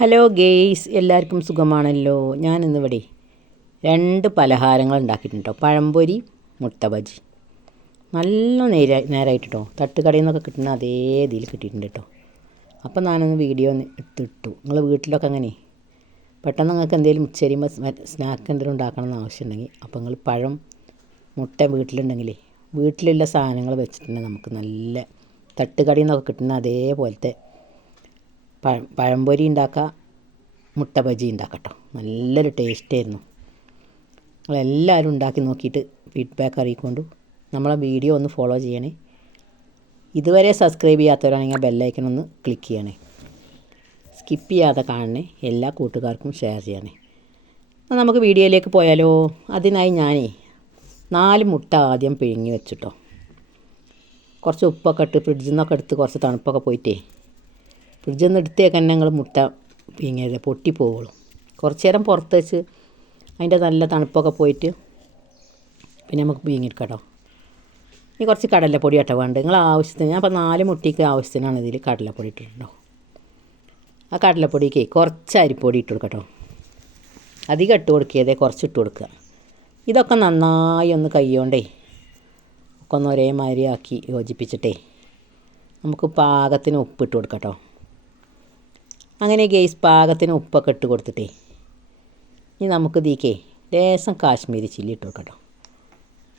Hello guys എല്ലാവർക്കും സുഖമാണല്ലോ. ഞാൻ ഇന്നിവിടെ രണ്ട് പലഹാരങ്ങൾ ഉണ്ടാക്കിയിട്ടുണ്ട്? കേട്ടോ പഴംപൊരി മുട്ട ബജി. നല്ല നേര നേരായിട്ട് കേട്ടോ തട്ടുകടയിൽ നിന്നൊക്കെ കിട്ടുന്ന അതേ ഇതിൽ കിട്ടിയിട്ടുണ്ട് കേട്ടോ അപ്പം ഞാനൊന്ന് വീഡിയോ ഒന്ന് എടുത്തിട്ടു. നിങ്ങൾ വീട്ടിലൊക്കെ അങ്ങനെ പെട്ടെന്ന് നിങ്ങൾക്ക് എന്തെങ്കിലും ഉച്ചരിയുമ്പോൾ സ്നാക്ക് എന്തെങ്കിലും ഉണ്ടാക്കണം എന്ന് ആവശ്യമുണ്ടെങ്കിൽ അപ്പോൾ നിങ്ങൾ പഴം മുട്ട വീട്ടിലുണ്ടെങ്കിലേ വീട്ടിലുള്ള സാധനങ്ങൾ വെച്ചിട്ടുണ്ടെങ്കിൽ നമുക്ക് നല്ല തട്ടുകടയിൽ നിന്നൊക്കെ കിട്ടുന്ന അതേപോലത്തെ പഴം പഴംപൊരി ഉണ്ടാക്കുക മുട്ട ബജി ഉണ്ടാക്കട്ടോ. നല്ലൊരു ടേസ്റ്റായിരുന്നു നിങ്ങളെല്ലാവരും ഉണ്ടാക്കി നോക്കിയിട്ട് ഫീഡ്ബാക്ക് അറിയിക്കൊണ്ടു നമ്മളെ വീഡിയോ ഒന്ന് ഫോളോ ചെയ്യണേ. ഇതുവരെ സബ്സ്ക്രൈബ് ചെയ്യാത്തവരാണെങ്കിൽ ബെല്ലൈക്കൺ ഒന്ന് ക്ലിക്ക് ചെയ്യണേ. സ്കിപ്പ് ചെയ്യാതെ കാണണേ. എല്ലാ കൂട്ടുകാർക്കും ഷെയർ ചെയ്യണേ. നമുക്ക് വീഡിയോയിലേക്ക് പോയാലോ? അതിനായി ഞാനേ നാല് മുട്ട ആദ്യം പിഴുങ്ങി വെച്ചിട്ടോ. കുറച്ച് ഉപ്പൊക്കെ ഇട്ട് ഫ്രിഡ്ജിൽ നിന്നൊക്കെ എടുത്ത് കുറച്ച് തണുപ്പൊക്കെ പോയിട്ടേ ഫ്രിഡ്ജിൽ നിന്ന് എടുത്തേക്കാൻ ഞങ്ങൾ മുട്ട പിങ്ങിയത് പൊട്ടിപ്പോവുള്ളൂ കുറച്ച് നേരം പുറത്ത് വെച്ച് അതിന്റെ നല്ല തണുപ്പൊക്കെ പോയിട്ട് പിന്നെ നമുക്ക് പിങ്ങിയെടുക്കാം കേട്ടോ. ഇനി കുറച്ച് കടലപ്പൊടി കേട്ടോ വേണ്ട നിങ്ങൾ ആവശ്യത്തിന് ഞാൻ അപ്പോൾ നാല് മുട്ടിക്ക് ആവശ്യത്തിനാണ് ഇതിൽ കടലപ്പൊടി ഇട്ടിട്ടുണ്ടോ. ആ കടലപ്പൊടിക്ക് കുറച്ച് അരിപ്പൊടി ഇട്ട് കൊടുക്കട്ടോ അധികം ഇട്ട് കൊടുക്കിയതേ കുറച്ച് ഇട്ട് കൊടുക്കുക. ഇതൊക്കെ നന്നായി ഒന്ന് കയ്യോണ്ടേ ഒക്കെ ഒന്ന് ഒരേമാതിരി ആക്കി യോജിപ്പിച്ചിട്ടേ നമുക്ക് പാകത്തിന് ഉപ്പിട്ട് കൊടുക്കട്ടോ അങ്ങനെ ഗെയ്സ് പാകത്തിന് ഉപ്പൊക്കെ ഇട്ട് കൊടുത്തിട്ടേ. ഇനി നമുക്ക് ഇതിക്കേ ലേശം കാശ്മീരി ചില്ലി ഇട്ട് കൊടുക്കട്ടോ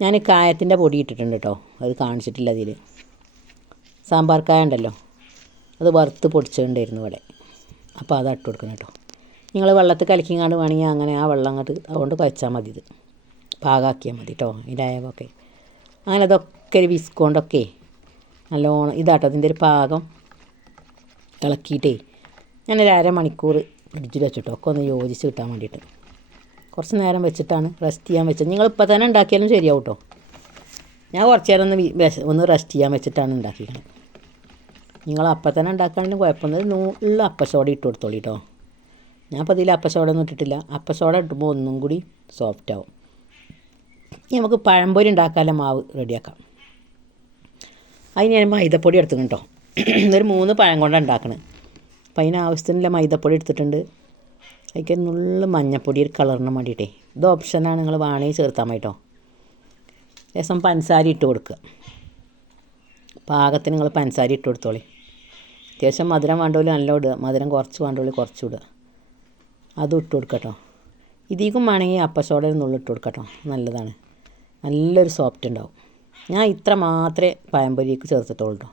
ഞാൻ കായത്തിന്റെ പൊടി ഇട്ടിട്ടുണ്ട് കേട്ടോ. അത് കാണിച്ചിട്ടില്ല അതിൽ. സാമ്പാർ കായ ഉണ്ടല്ലോ. അത് വറുത്ത് പൊടിച്ചിട്ടുണ്ടായിരുന്നു ഇവിടെ. അപ്പോൾ അത് ഇട്ട് കൊടുക്കണം കേട്ടോ. നിങ്ങൾ വെള്ളത്തിൽ കലക്കിങ്ങാണ്ട് വേണമെങ്കിൽ അങ്ങനെ ആ വെള്ളം അങ്ങോട്ട് അതുകൊണ്ട് കുഴച്ചാൽ മതി ഇത്. പാകാക്കിയാൽ മതി കേട്ടോ ഇതായൊക്കെ അങ്ങനെ അതൊക്കെ ഒരു വിസ്കൊണ്ടൊക്കെ നല്ലോണം ഇതാട്ടോ. അതിന്റെ ഒരു പാകം ഇളക്കിയിട്ടേ ഞാനൊരു അരമണിക്കൂർ ഫ്രിഡ്ജിൽ വെച്ചിട്ടോ ഒക്കെ ഒന്ന് യോജിച്ച് കിട്ടാൻ വേണ്ടിയിട്ട്. കുറച്ച് നേരം വെച്ചിട്ടാണ് റെസ്റ്റ് ചെയ്യാൻ വെച്ചത്. നിങ്ങൾ ഇപ്പം തന്നെ ഉണ്ടാക്കിയാലും ശരിയാവും കേട്ടോ ഞാൻ കുറച്ച് നേരം ഒന്ന് ഒന്ന് റെസ്റ്റ് ചെയ്യാൻ വെച്ചിട്ടാണ് ഉണ്ടാക്കിയത് നിങ്ങൾ അപ്പം തന്നെ ഉണ്ടാക്കുകയാണെങ്കിലും കുഴപ്പമൊന്നും നൂള്ള അപ്പസോഡ ഇട്ട് കൊടുത്തോളി കേട്ടോ ഞാൻ അപ്പോൾ ഇതിൽ അപ്പസോഡ ഒന്നും ഇട്ടിട്ടില്ല. അപ്പസോഡ ഇട്ടുമ്പോൾ ഒന്നും കൂടി സോഫ്റ്റ് ആവും. ഇനി നമുക്ക് പഴംപൊരി ഉണ്ടാക്കാനുള്ള മാവ് റെഡിയാക്കാം. അതിന് ഞാൻ മൈദപ്പൊടി എടുത്തു കേട്ടോ ഒരു മൂന്ന് പഴം കൊണ്ടാണ് ഉണ്ടാക്കണത് അപ്പം അതിന് ആവശ്യത്തിനുള്ള മൈദപ്പൊടി എടുത്തിട്ടുണ്ട്. അതിലേക്ക് നുള്ള മഞ്ഞപ്പൊടി ഒരു കളറിന് വേണ്ടിയിട്ടേ. ഇത് ഓപ്ഷനാണ് നിങ്ങൾ വേണമെങ്കിൽ ചേർത്താൽ മതി ലേശം പഞ്ചസാര ഇട്ട് കൊടുക്കുക. പാകത്തിന് നിങ്ങൾ പഞ്ചസാര ഇട്ട് കൊടുത്തോളി. അത്യാവശ്യം മധുരം വേണ്ടോൽ നല്ല ഇടുക. മധുരം കുറച്ച് വേണ്ടോൽ കുറച്ച് ഇടുക. അതും ഇട്ട് കൊടുക്കുക കേട്ടോ ഇതിക്കും വേണമെങ്കിൽ അപ്പസോഡ നുള്ളി ഇട്ട് കൊടുക്കുക കേട്ടോ നല്ലതാണ്. നല്ലൊരു സോഫ്റ്റ് ഉണ്ടാവും. ഞാൻ ഇത്ര മാത്രമേ പഴംപൊരിക്ക് ചേർത്തിട്ടുള്ളൂ കേട്ടോ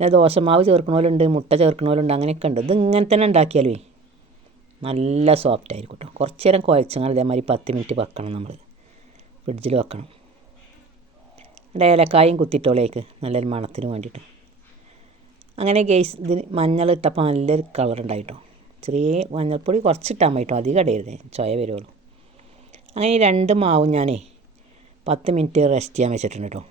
പിന്നെ ദോശമാവ് ചേർക്കണോലുണ്ട് മുട്ട ചേർക്കണോലുണ്ട് അങ്ങനെയൊക്കെ ഉണ്ട്. ഇത് ഇങ്ങനെ തന്നെ ഉണ്ടാക്കിയാലേ നല്ല സോഫ്റ്റ് ആയിരിക്കും കേട്ടോ കുറച്ച് നേരം കുഴച്ചങ്ങൾ ഇതേമാതിരി പത്ത് മിനിറ്റ് വെക്കണം നമ്മൾ ഫ്രിഡ്ജിൽ വെക്കണം. ഏലക്കായും കുത്തിട്ടോളേക്ക് നല്ലൊരു മണത്തിന് വേണ്ടിയിട്ട്. അങ്ങനെ ഗെയ്സ് ഇതിന് മഞ്ഞൾ ഇട്ടപ്പോൾ നല്ലൊരു കളർ ഉണ്ടായിട്ടോ ചെറിയ മഞ്ഞൾപ്പൊടി കുറച്ചിട്ടാൽ മതി കേട്ടോ അധികം ഇടയരുത് ചോയ വരുള്ളൂ. അങ്ങനെ ഈ രണ്ട് മാവും ഞാനേ പത്ത് മിനിറ്റ് റെസ്റ്റ് ചെയ്യാൻ വെച്ചിട്ടുണ്ട് കേട്ടോ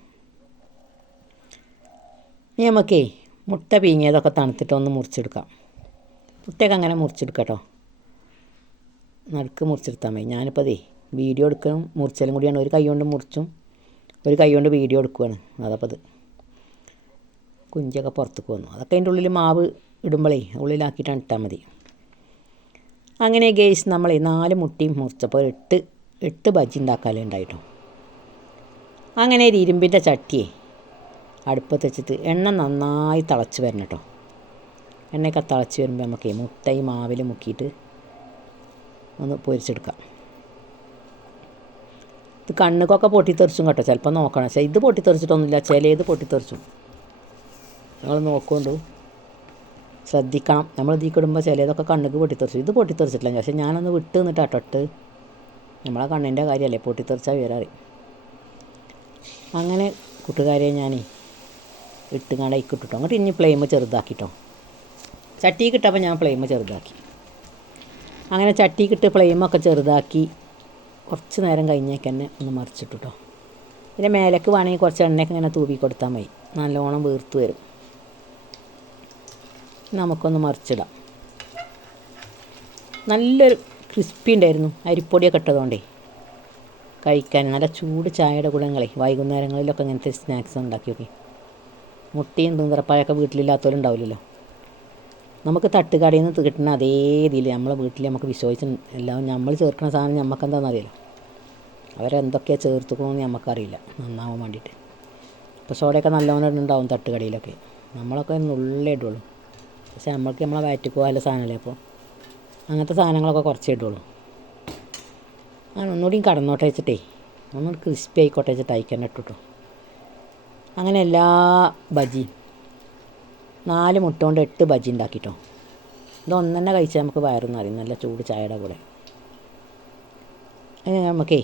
ഇനി നമുക്കേ മുട്ട പീങ്ങിയതൊക്കെ തണുത്തിട്ട് ഒന്ന് മുറിച്ചെടുക്കാം. മുട്ടയൊക്കെ അങ്ങനെ മുറിച്ചെടുക്കാം നടുക്ക് മുറിച്ചെടുത്താൽ മതി. ഞാനിപ്പോൾ അതേ വീഡിയോ എടുക്കണം. മുറിച്ചലും കൂടിയാണ്. ഒരു കൈ കൊണ്ട് മുറിച്ചും ഒരു കൈ കൊണ്ട് വീഡിയോ എടുക്കുകയാണ് അതപ്പോൾ അത് കുഞ്ചൊക്കെ പുറത്തേക്ക് വന്നു. അതൊക്കെ അതിന്റെ ഉള്ളിൽ മാവ് ഇടുമ്പോഴേ ഉള്ളിലാക്കിയിട്ടാണ് ഇട്ടാൽ മതി. അങ്ങനെ ഗേസ് നമ്മളെ നാല് മുട്ടിയും മുറിച്ചപ്പോൾ എട്ട് എട്ട് ബജി ഉണ്ടാക്കാലേ ഉണ്ടായിട്ടോ അങ്ങനെ ഇരുമ്പിന്റെ ചട്ടിയെ അടുപ്പത്ത് വെച്ചിട്ട് എണ്ണ നന്നായി തിളച്ച് വരണം കേട്ടോ. എണ്ണയൊക്കെ തിളച്ച് വരുമ്പോൾ നമുക്ക് മുട്ട ഈ മാവിൽ മുക്കിയിട്ട് ഒന്ന് പൊരിച്ചെടുക്കാം. ഇത് കണ്ണുക്കൊക്കെ പൊട്ടിത്തെറിച്ചും കേട്ടോ ചിലപ്പോൾ നോക്കണം. പക്ഷേ ഇത് പൊട്ടിത്തെറിച്ചിട്ടൊന്നുമില്ല ചിലത് പൊട്ടിത്തെറിച്ചും. നിങ്ങൾ നോക്കുന്നുണ്ട്? ശ്രദ്ധിക്കണം. നമ്മൾ ഇതിൽ കിടുമ്പോൾ ചിലതൊക്കെ കണ്ണുക്ക് പൊട്ടിത്തെറിച്ചു. ഇത് പൊട്ടിത്തെറിച്ചിട്ടില്ല. പക്ഷേ ഞാനൊന്ന് വിട്ട് നിന്നിട്ട് അട്ടൊട്ട് നമ്മളെ കണ്ണിന്റെ കാര്യമല്ലേ? പൊട്ടിത്തെറിച്ചാൽ വിവരം അങ്ങനെ കൂട്ടുകാരെ ഞാനേ ഇട്ടുകാണ്ട് ഇക്കിട്ടിട്ടോ അങ്ങോട്ട് ഇനി ഫ്ലെയിം ചെറുതാക്കിട്ടോ. ചട്ടി കിട്ടപ്പോൾ ഞാൻ ഫ്ലെയിം ചെറുതാക്കി. അങ്ങനെ ചട്ടി കിട്ട് ഫ്ലെയിമൊക്കെ ചെറുതാക്കി കുറച്ച് നേരം കഴിഞ്ഞേക്ക് തന്നെ ഒന്ന് മറിച്ചിട്ടോ പിന്നെ മേലേക്ക് വേണമെങ്കിൽ കുറച്ച് എണ്ണയൊക്കെ ഇങ്ങനെ തൂവി കൊടുത്താൽ മതി. നല്ലോണം വീർത്ത് വരും. നമുക്കൊന്ന് മറിച്ചിടാം. നല്ലൊരു ക്രിസ്പി ഉണ്ടായിരുന്നു. അരിപ്പൊടിയൊക്കെ ഇട്ടതുകൊണ്ടേ കഴിക്കാൻ. നല്ല ചൂട് ചായയുടെ ഗുണങ്ങളെ. വൈകുന്നേരങ്ങളിലൊക്കെ ഇങ്ങനത്തെ സ്നാക്സ് ഉണ്ടാക്കി നോക്കി മുട്ടയും തുന്തറപ്പായൊക്കെ വീട്ടിലില്ലാത്തവരുണ്ടാവില്ലല്ലോ നമുക്ക് തട്ടുകടയിൽ നിന്ന് കിട്ടുന്ന അതേ ഇതിൽ നമ്മളെ വീട്ടിൽ നമുക്ക് വിശ്വസിച്ച് എല്ലാം നമ്മൾ ചേർക്കുന്ന സാധനം നമുക്ക് എന്താണെന്ന് അറിയില്ല അവരെന്തൊക്കെയാണ് ചേർത്തുക്കണമെന്ന് നമുക്കറിയില്ല നന്നാവാൻ വേണ്ടിയിട്ട് ഇപ്പോൾ സോഡയൊക്കെ നല്ലവണ്ണം ഉണ്ടാവും തട്ടുകടയിലൊക്കെ. നമ്മളൊക്കെ നുള്ളേ ഇടുള്ളൂ. പക്ഷെ നമ്മൾക്ക് നമ്മളെ വയറ്റി പോകാനുള്ള സാധനമല്ലേ അപ്പോൾ അങ്ങനത്തെ സാധനങ്ങളൊക്കെ കുറച്ചേ ഇടുള്ളൂ. ആ ഒന്നുകൂടി കടന്നോട്ടെ വെച്ചിട്ടേ ഒന്നുകൂടി ക്രിസ്പി ആയിക്കോട്ടെ വെച്ചിട്ട് അയക്കാൻ ഇട്ടു അങ്ങനെ എല്ലാ ബജി. നാല് മുട്ട കൊണ്ട് എട്ട് ബജി ഉണ്ടാക്കിട്ടോ ഇത് ഒന്നെന്നെ കഴിച്ചാൽ നമുക്ക് വയറൊന്നും അറിയും നല്ല ചൂട് ചായയുടെ കൂടെ. നമുക്കേ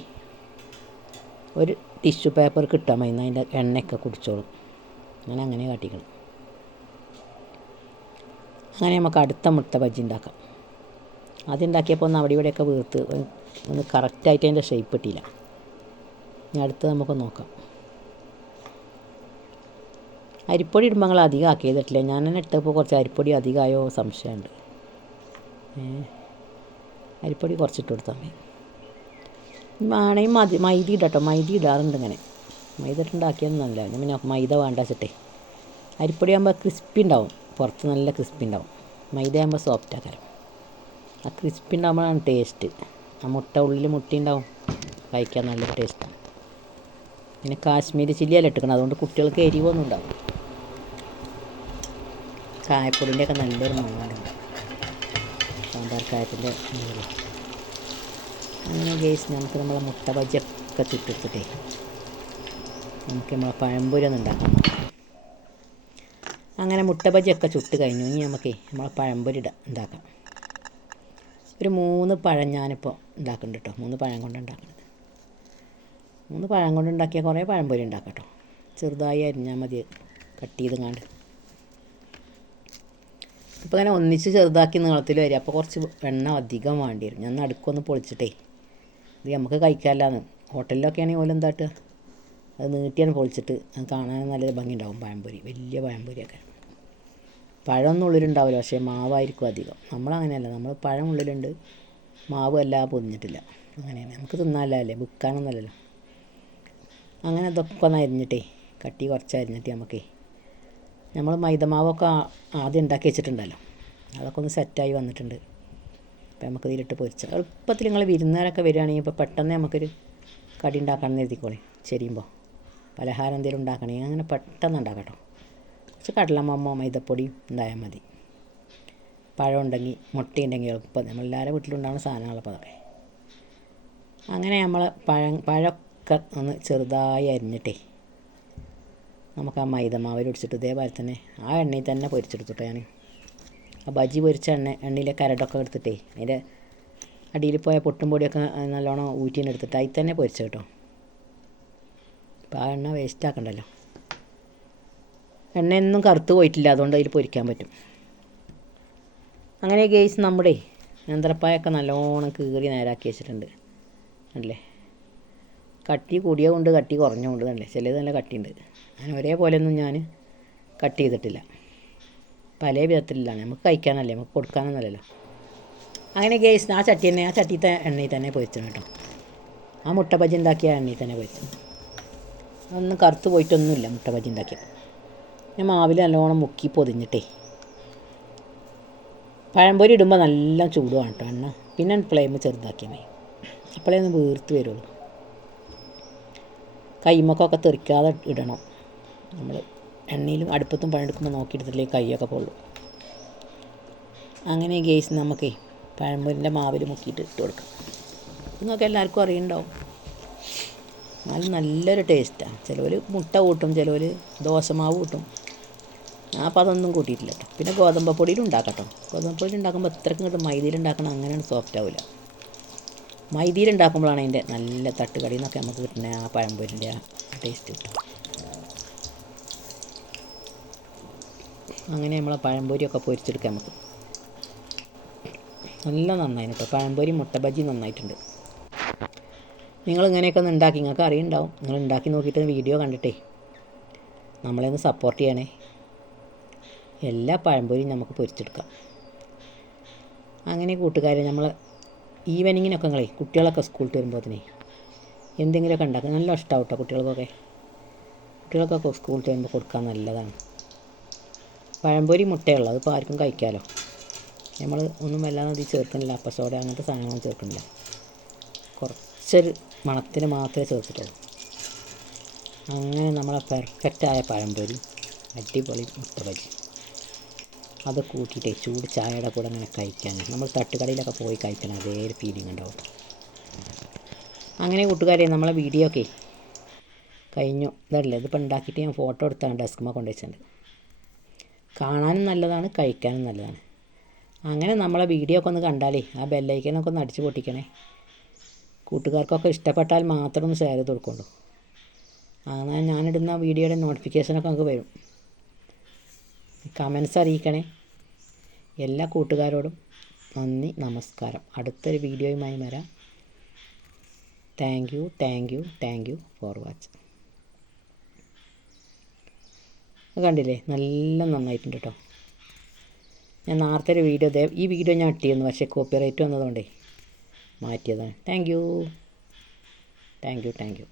ഒരു ടിഷ്യൂ പേപ്പർ കിട്ടാൻ മതി. അതിന്റെ എണ്ണയൊക്കെ കുടിച്ചോളും. അങ്ങനെ അങ്ങനെ കാട്ടിക്കണം. അങ്ങനെ നമുക്ക് അടുത്ത മുട്ട ബജി ഉണ്ടാക്കാം അതുണ്ടാക്കിയപ്പോൾ ഒന്ന് അവിടെ ഇവിടെയൊക്കെ വീർത്ത്. ഒന്ന് കറക്റ്റായിട്ട് അതിന്റെ ഷേപ്പ് കിട്ടിയില്ല. ഇനി അടുത്ത് നമുക്ക് നോക്കാം. അരിപ്പൊടി ഇടുമ്പോൾ നിങ്ങൾ അധികം ആക്കി ചെയ്തിട്ടില്ല ഞാൻ തന്നെ ഇട്ടപ്പോൾ കുറച്ച് അരിപ്പൊടി അധികമായോ സംശയമുണ്ട്. അരിപ്പൊടി കുറച്ചിട്ട് കൊടുത്താൽ മതി. വേണമെങ്കിൽ മതി മൈദ ഇടട്ടോ. മൈദ ഇടാറുണ്ട് ഇങ്ങനെ. മൈദ ഇട്ടുണ്ടാക്കിയൊന്നുമല്ല നല്ല പിന്നെ മൈദ വേണ്ട വെച്ചിട്ടേ. അരിപ്പൊടി ആകുമ്പോൾ ക്രിസ്പി ഉണ്ടാവും. പുറത്ത് നല്ല ക്രിസ്പി ഉണ്ടാവും. മൈദ ആകുമ്പോൾ സോഫ്റ്റ് ആക്കാരം. ആ ക്രിസ്പി ഉണ്ടാകുമ്പോഴാണ് ടേസ്റ്റ് ആ മുട്ട ഉള്ളിൽ മുട്ടി ഉണ്ടാവും. കഴിക്കാൻ നല്ല ടേസ്റ്റാണ് പിന്നെ കാശ്മീരി ചില്ലിയല്ല ഇട്ടിക്കണം അതുകൊണ്ട് കുട്ടികൾക്ക് എരിവൊന്നും ഉണ്ടാവും കായപ്പൊടിന്റെ ഒക്കെ നല്ലൊരു മണമാണ് സാമ്പാർ കായത്തിന്റെ. അങ്ങനെ ഗേസ് നമുക്ക് നമ്മളെ മുട്ട ഒക്കെ ചുട്ടെടുത്തിട്ടേ നമുക്ക് നമ്മളെ പഴംപൊരി ഒന്ന് ഉണ്ടാക്കാം. അങ്ങനെ മുട്ട ഒക്കെ ചുട്ട് കഴിഞ്ഞു. ഇനി നമുക്ക് നമ്മളെ പഴംപൊരി ഉണ്ടാക്കാം. ഒരു മൂന്ന് പഴം ഞാനിപ്പോൾ ഉണ്ടാക്കുന്നുണ്ട് കേട്ടോ മൂന്ന് പഴം കൊണ്ട് ഉണ്ടാക്കുന്നത് മൂന്ന് പഴം കൊണ്ട് ഉണ്ടാക്കിയാൽ കുറേ പഴംപൊരി ഉണ്ടാക്കാം കേട്ടോ ചെറുതായി അരിഞ്ഞാൽ മതി. കട്ട് ചെയ്ത് കണ്ട്. ഇപ്പോൾ ഇങ്ങനെ ഒന്നിച്ച് ചെറുതാക്കി നീളത്തിൽ വരിക. അപ്പോൾ കുറച്ച് എണ്ണ അധികം വേണ്ടി വരും. ഞാൻ നടുക്കൊന്ന് പൊളിച്ചിട്ടേ. ഇത് നമുക്ക് കഴിക്കാമല്ലാന്ന് ഹോട്ടലിലൊക്കെ ആണെങ്കിൽ ഓല എന്താട്ട് അത് നീട്ടിയാണ് പൊളിച്ചിട്ട്. അത് കാണാൻ നല്ല ഭംഗി ഉണ്ടാവും പഴംപൊരി. വലിയ പഴംപൊരിയൊക്കെ. പഴമൊന്നും ഉള്ളിലുണ്ടാവില്ല. പക്ഷേ മാവായിരിക്കും അധികം. നമ്മളങ്ങനെയല്ല. നമ്മൾ പഴം ഉള്ളിലുണ്ട്. മാവ് എല്ലാം പൊതിഞ്ഞിട്ടില്ല. അങ്ങനെയാണ്. നമുക്ക് തിന്നാലല്ലേ വിൽക്കാനൊന്നുമല്ലല്ലോ അങ്ങനെ അതൊക്കെ ഒന്ന് അരിഞ്ഞിട്ടേ. കട്ടി കുറച്ച് അരിഞ്ഞിട്ട് നമുക്കേ നമ്മൾ മൈദമാവൊക്കെ ആദ്യം ഉണ്ടാക്കി വെച്ചിട്ടുണ്ടല്ലോ. അതൊക്കെ ഒന്ന് സെറ്റായി വന്നിട്ടുണ്ട്. അപ്പോൾ നമുക്ക് ഇതിലിട്ട് പൊരിച്ച എളുപ്പത്തിൽ നിങ്ങൾ വിരുന്നുകാരൊക്കെ വരികയാണെങ്കിൽ ഇപ്പോൾ പെട്ടെന്ന് നമുക്കൊരു കടി ഉണ്ടാക്കാമെന്ന് എഴുതിക്കോളെ ചെരിയുമ്പോൾ പലഹാരം എന്തെങ്കിലും ഉണ്ടാക്കണമെങ്കിൽ അങ്ങനെ പെട്ടെന്ന് ഉണ്ടാക്കട്ടോ. കേട്ടോ കുറച്ച് കടലമാമോ മൈദപ്പൊടി ഉണ്ടായാൽ മതി. പഴം ഉണ്ടെങ്കിൽ മുട്ടയുണ്ടെങ്കിൽ എളുപ്പം. നമ്മളെല്ലാവരുടെ വീട്ടിലുണ്ടാകുന്ന സാധനങ്ങളപ്പോൾ അതൊക്കെ. അങ്ങനെ നമ്മൾ പഴം പഴമൊക്കെ ഒന്ന് ചെറുതായി അരിഞ്ഞിട്ടേ നമുക്ക് ആ മൈദമാവിൽ ഒടിച്ചിട്ട് ഇതേപോലെ തന്നെ ആ എണ്ണയിൽ തന്നെ പൊരിച്ചെടുത്തിട്ടോ ഞാൻ ആ ബജി പൊരിച്ച എണ്ണ എണ്ണയിലെ കരടൊക്കെ എടുത്തിട്ടേ അതിന്റെ അടിയിൽ പോയ പൊട്ടും പൊടിയൊക്കെ നല്ലോണം ഊറ്റിനെ എടുത്തിട്ട് അതിൽ തന്നെ പൊരിച്ച കേട്ടോ അപ്പോൾ ആ എണ്ണ വേസ്റ്റ് ആക്കണ്ടല്ലോ. എണ്ണയൊന്നും കറുത്ത് പോയിട്ടില്ല അതുകൊണ്ട് അതിൽ പൊരിക്കാൻ പറ്റും. അങ്ങനെ ഗേസ് നമ്മുടെ നേന്ത്രപ്പായൊക്കെ നല്ലോണം കീറി നേരാക്കി വെച്ചിട്ടുണ്ട്. അല്ലേ? കട്ടി കൂടിയതുകൊണ്ട് കട്ടി കുറഞ്ഞുകൊണ്ട് അല്ലേ ചിലത് നല്ല കട്ടിയുണ്ട്. അങ്ങനെ ഒരേപോലെയൊന്നും ഞാൻ കട്ട് ചെയ്തിട്ടില്ല. പല വിധത്തിലാണ് നമുക്ക് കഴിക്കാനല്ലേ നമുക്ക് കൊടുക്കാനൊന്നുമല്ലല്ലോ. അങ്ങനെ ഗേസ് ആ ചട്ടി തന്നെ ആ ചട്ടിത്തെ എണ്ണയിൽ തന്നെ പൊരിച്ചു കേട്ടോ. ആ മുട്ട ബജി ഉണ്ടാക്കിയ എണ്ണയിൽ തന്നെ പൊരിച്ചു. ഒന്നും കറുത്ത് പോയിട്ടൊന്നുമില്ല മുട്ട ബജി ഉണ്ടാക്കിയ. ഞാൻ മാവിൽ നല്ലോണം മുക്കി പൊതിഞ്ഞിട്ടേ. പഴംപൊരി ഇടുമ്പോൾ നല്ല ചൂടുമാണ് കേട്ടോ എണ്ണ. പിന്നെ ഫ്ലെയിം ചെറുതാക്കിയാൽ മതി. അപ്പോഴേ ഒന്ന് വീർത്ത് വരുള്ളൂ. കൈമക്കൊക്കെ തെറിക്കാതെ ഇടണം. നമ്മൾ എണ്ണയിലും അടുപ്പത്തും പഴമെടുക്കുമ്പോൾ നോക്കിയിട്ടില്ലേ കൈയൊക്കെ പൊള്ളു. അങ്ങനെ ഗേസ് നമുക്ക് പഴംപൊരിന്റെ മാവിൽ മുക്കിയിട്ട് ഇട്ട് കൊടുക്കാം. നിങ്ങൾക്ക് എല്ലാവർക്കും അറിയുന്നുണ്ടാവും. നല്ല നല്ലൊരു ടേസ്റ്റാണ് ചിലവർ മുട്ട കൂട്ടും ചിലവർ ദോശമാവ് കൂട്ടും. ഞാൻ അപ്പോൾ അതൊന്നും കൂട്ടിയിട്ടില്ല കേട്ടോ. പിന്നെ ഗോതമ്പ് പൊടിയിൽ ഉണ്ടാക്കട്ടോ ഗോതമ്പ് പൊടിയിൽ ഉണ്ടാക്കുമ്പോൾ കിട്ടും മൈദയിൽ ഉണ്ടാക്കണം അങ്ങനെയാണ് സോഫ്റ്റ് ആവില്ല മൈദയിൽ ഉണ്ടാക്കുമ്പോഴാണ് അതിന്റെ നല്ല തട്ടുകടി എന്നൊക്കെ നമുക്ക് കിട്ടുന്ന ആ പഴംപൊരിന്റെ ആ ടേസ്റ്റ് കിട്ടും അങ്ങനെ നമ്മളെ പഴംപൊരിയൊക്കെ പൊരിച്ചെടുക്കാം നമുക്ക്. നല്ല നന്നായി കേട്ടോ പഴംപൊരി മുട്ട ബജി നന്നായിട്ടുണ്ട്. നിങ്ങൾ ഇങ്ങനെയൊക്കെ ഒന്ന് ഉണ്ടാക്കി നിങ്ങൾക്ക് അറിയുണ്ടാവും. നിങ്ങൾ ഉണ്ടാക്കി നോക്കിയിട്ട് വീഡിയോ കണ്ടിട്ടേ. നമ്മളെ ഒന്ന് സപ്പോർട്ട് ചെയ്യണേ. എല്ലാ പഴംപൊരിയും നമുക്ക് പൊരിച്ചെടുക്കാം. അങ്ങനെ കൂട്ടുകാരെ നമ്മൾ ഈവനിങ്ങിനൊക്കെ നിങ്ങളെ കുട്ടികളൊക്കെ സ്കൂളിൽ തന്നെ എന്തെങ്കിലുമൊക്കെ ഉണ്ടാക്കുക. നല്ല ഇഷ്ടമാവും കേട്ടോ കുട്ടികൾക്കൊക്കെ. കുട്ടികൾക്കൊക്കെ സ്കൂളിൽ വരുമ്പോൾ കൊടുക്കാൻ നല്ലതാണ്. പഴംപൊരി മുട്ടയുള്ളത് അതിപ്പോൾ ആർക്കും കഴിക്കാമല്ലോ. നമ്മൾ ഒന്നും വല്ലാതെ അതിൽ ചേർക്കുന്നില്ല. അപ്പസോട അങ്ങനത്തെ സാധനങ്ങളൊന്നും ചേർക്കുന്നില്ല. കുറച്ചൊരു മണത്തിന് മാത്രമേ ചേർത്തിട്ടുള്ളൂ. അങ്ങനെ നമ്മളെ പെർഫെക്റ്റായ പഴംപൊരി അടിപൊളി മുട്ട ബജി അത് കൂട്ടിയിട്ട് ചൂട് ചായയുടെ കൂടെ അങ്ങനെ കഴിക്കാൻ. നമ്മൾ തട്ടുകടയിലൊക്കെ പോയി കഴിക്കണം. അതേ ഒരു ഫീലിംഗ് ഉണ്ടാവും. അങ്ങനെ കൂട്ടുകാരെ നമ്മളെ വീഡിയോ ഒക്കെ കഴിഞ്ഞു. ഇതല്ലേ? ഇതിപ്പോൾ ഉണ്ടാക്കിയിട്ട് ഞാൻ ഫോട്ടോ എടുത്താണ് ഡെസ്കുമ്പോൾ കൊണ്ടുവച്ചിട്ടുണ്ട് കാണാനും നല്ലതാണ് കഴിക്കാനും നല്ലതാണ്. അങ്ങനെ നമ്മളെ വീഡിയോ ഒക്കെ ഒന്ന് കണ്ടാലേ ആ ബെല്ലൈക്കനൊക്കെ ഒന്ന് അടിച്ചു പൊട്ടിക്കണേ. കൂട്ടുകാർക്കൊക്കെ ഇഷ്ടപ്പെട്ടാൽ മാത്രം ഒന്ന് ഷെയർ ചെയ്ത് കൊടുക്കുള്ളൂ. അങ്ങനെ ഞാനിടുന്ന വീഡിയോയുടെ നോട്ടിഫിക്കേഷനൊക്കെ നമുക്ക് വരും. കമൻസ് അറിയിക്കണേ. എല്ലാ കൂട്ടുകാരോടും നന്ദി നമസ്കാരം. അടുത്തൊരു വീഡിയോയുമായി വരാം. Thank you thank you thank you for watch കണ്ടില്ലേ? നല്ല നന്നായിട്ടുണ്ട് കേട്ടോ ഞാൻ നേരത്തെ ഒരു വീഡിയോ ദേ ഈ വീഡിയോ ഞാൻ ഇട്ടിരുന്നു പക്ഷേ കോപ്പിറൈറ്റ് വന്നതുകൊണ്ടേ മാറ്റിയതാണ്. Thank you thank you thank you